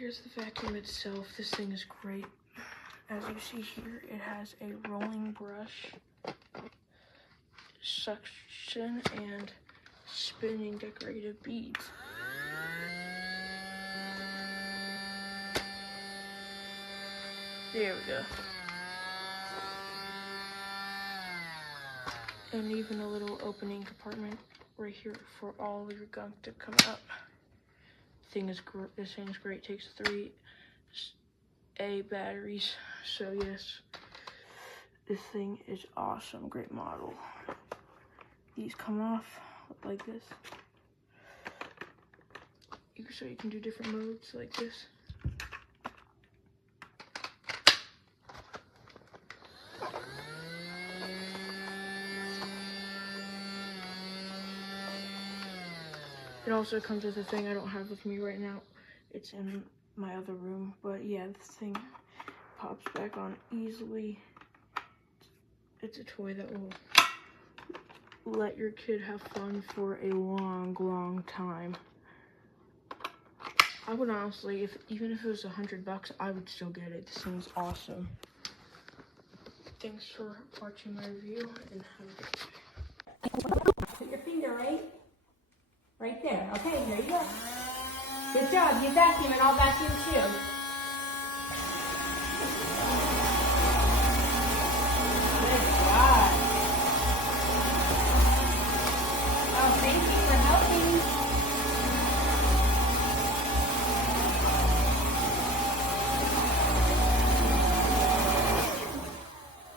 here's the vacuum itself. This thing is great. As you see here, it has a rolling brush, suction, and spinning decorative beads. There we go. And even a little opening compartment right here for all of your gunk to come up. This thing's great. Takes 3A batteries. So yes, this thing is awesome. Great model. These come off like this. So you can do different modes like this. It also comes with a thing I don't have with me right now. It's in my other room, but yeah, this thing pops back on easily. It's a toy that will let your kid have fun for a long, long time. I would honestly, even if it was $100, I would still get it. This thing's awesome. Thanks for watching my review, and have a good day. Put your finger right there. Okay, here you go. Good job. You vacuum and I'll vacuum too. Good job. Oh, thank you for helping.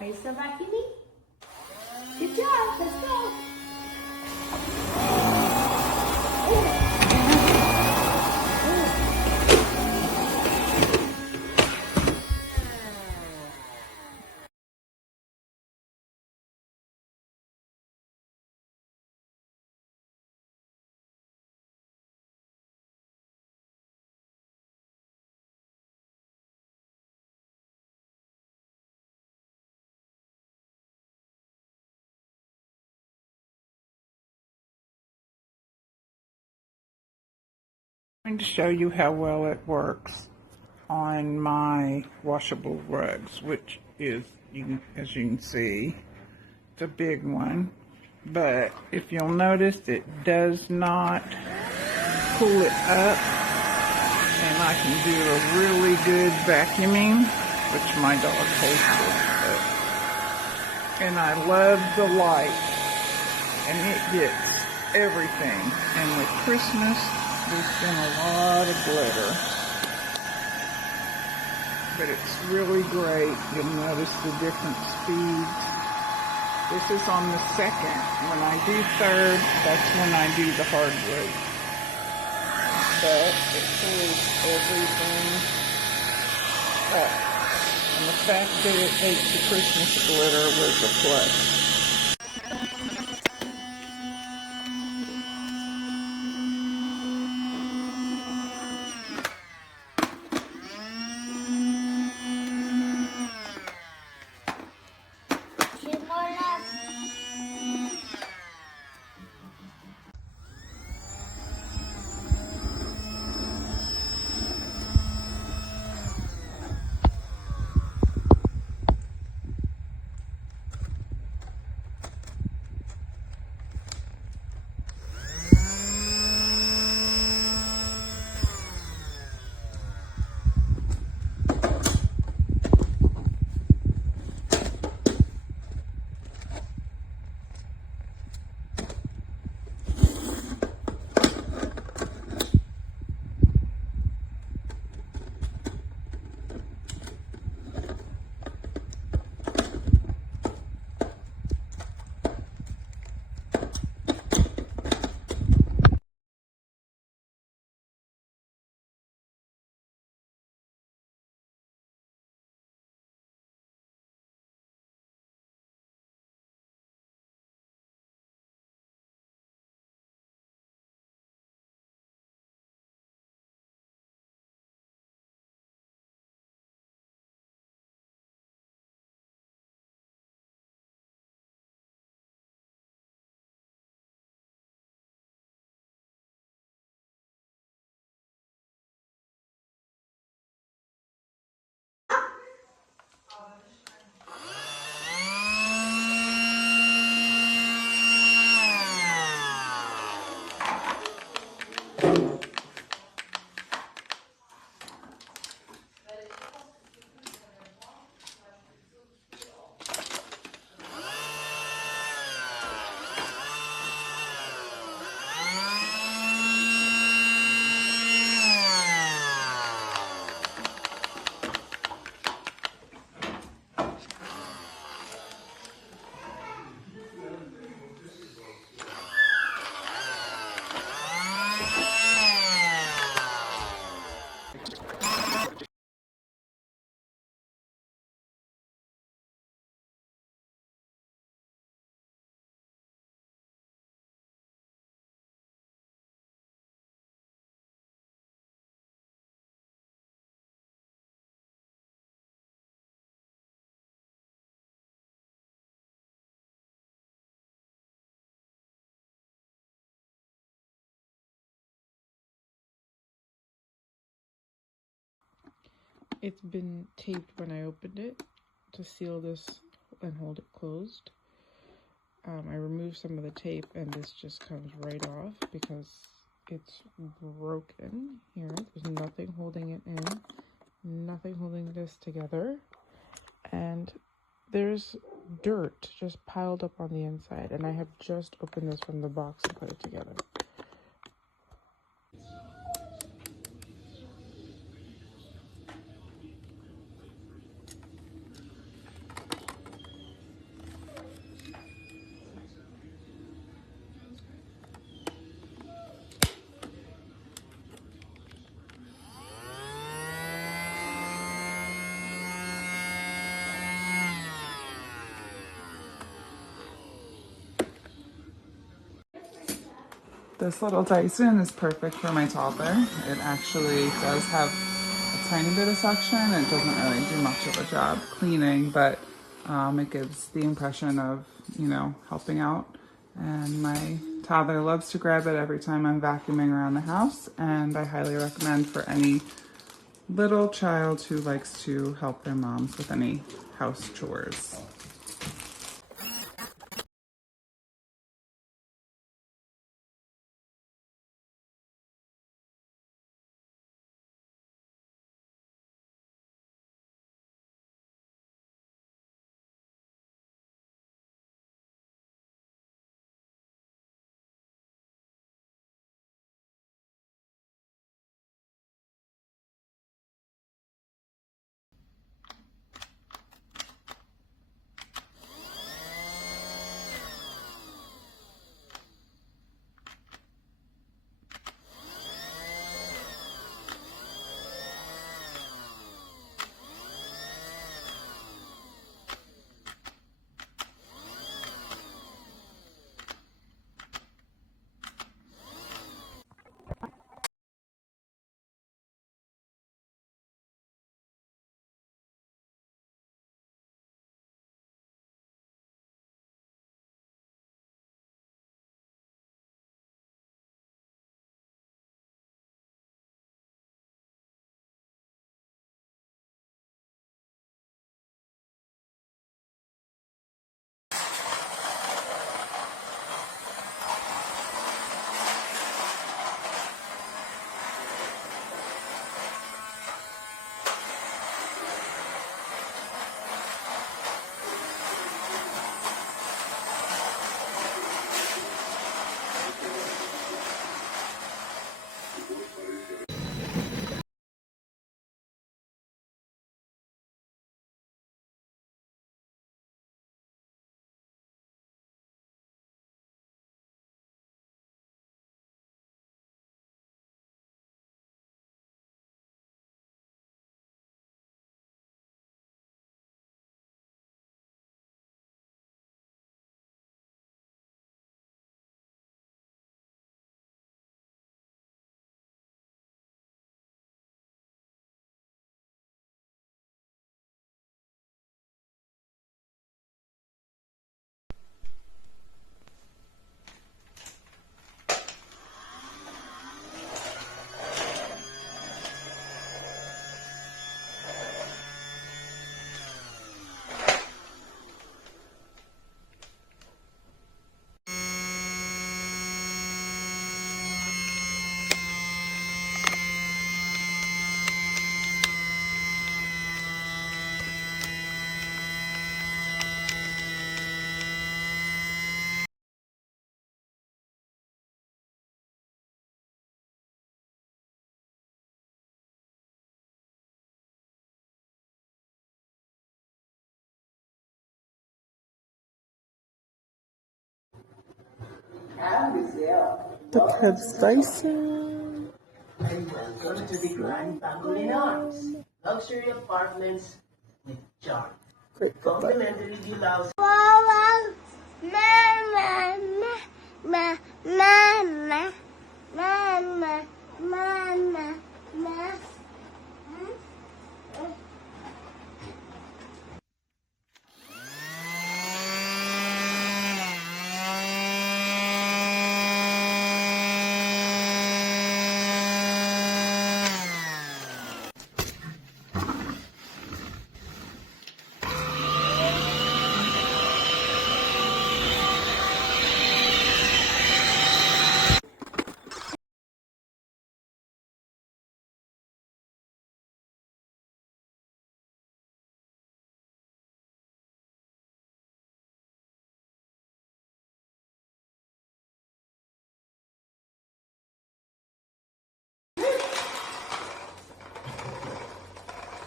Are you still vacuuming? Good job. Let's go. I'm going to show you how well it works on my washable rugs, which is, as you can see, it's a big one. But if you'll notice, it does not pull it up, and I can do a really good vacuuming, which my dog hates it. And I love the light, and it gets everything. And with Christmas, there's been a lot of glitter, but it's really great. You'll notice the different speeds. This is on the second. When I do third, that's when I do the hardwood. But it pulls everything up. And the fact that it ate the Christmas glitter was a plus. it's been taped when I opened it to seal this and hold it closed. I removed some of the tape and this just comes right off because it's broken. Here, there's nothing holding it in, nothing holding this together, and there's dirt just piled up on the inside, and I have just opened this from the box and put it together. This little Dyson is perfect for my toddler. It actually does have a tiny bit of suction. It doesn't really do much of a job cleaning, but it gives the impression of, you know, helping out. And my toddler loves to grab it every time I'm vacuuming around the house, and I highly recommend for any little child who likes to help their moms with any house chores. The Casdon Dyson. Welcome to the Grand Pangolin Arms, luxury apartments with charm. Complimentary view house.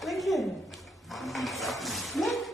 Lincoln. Look.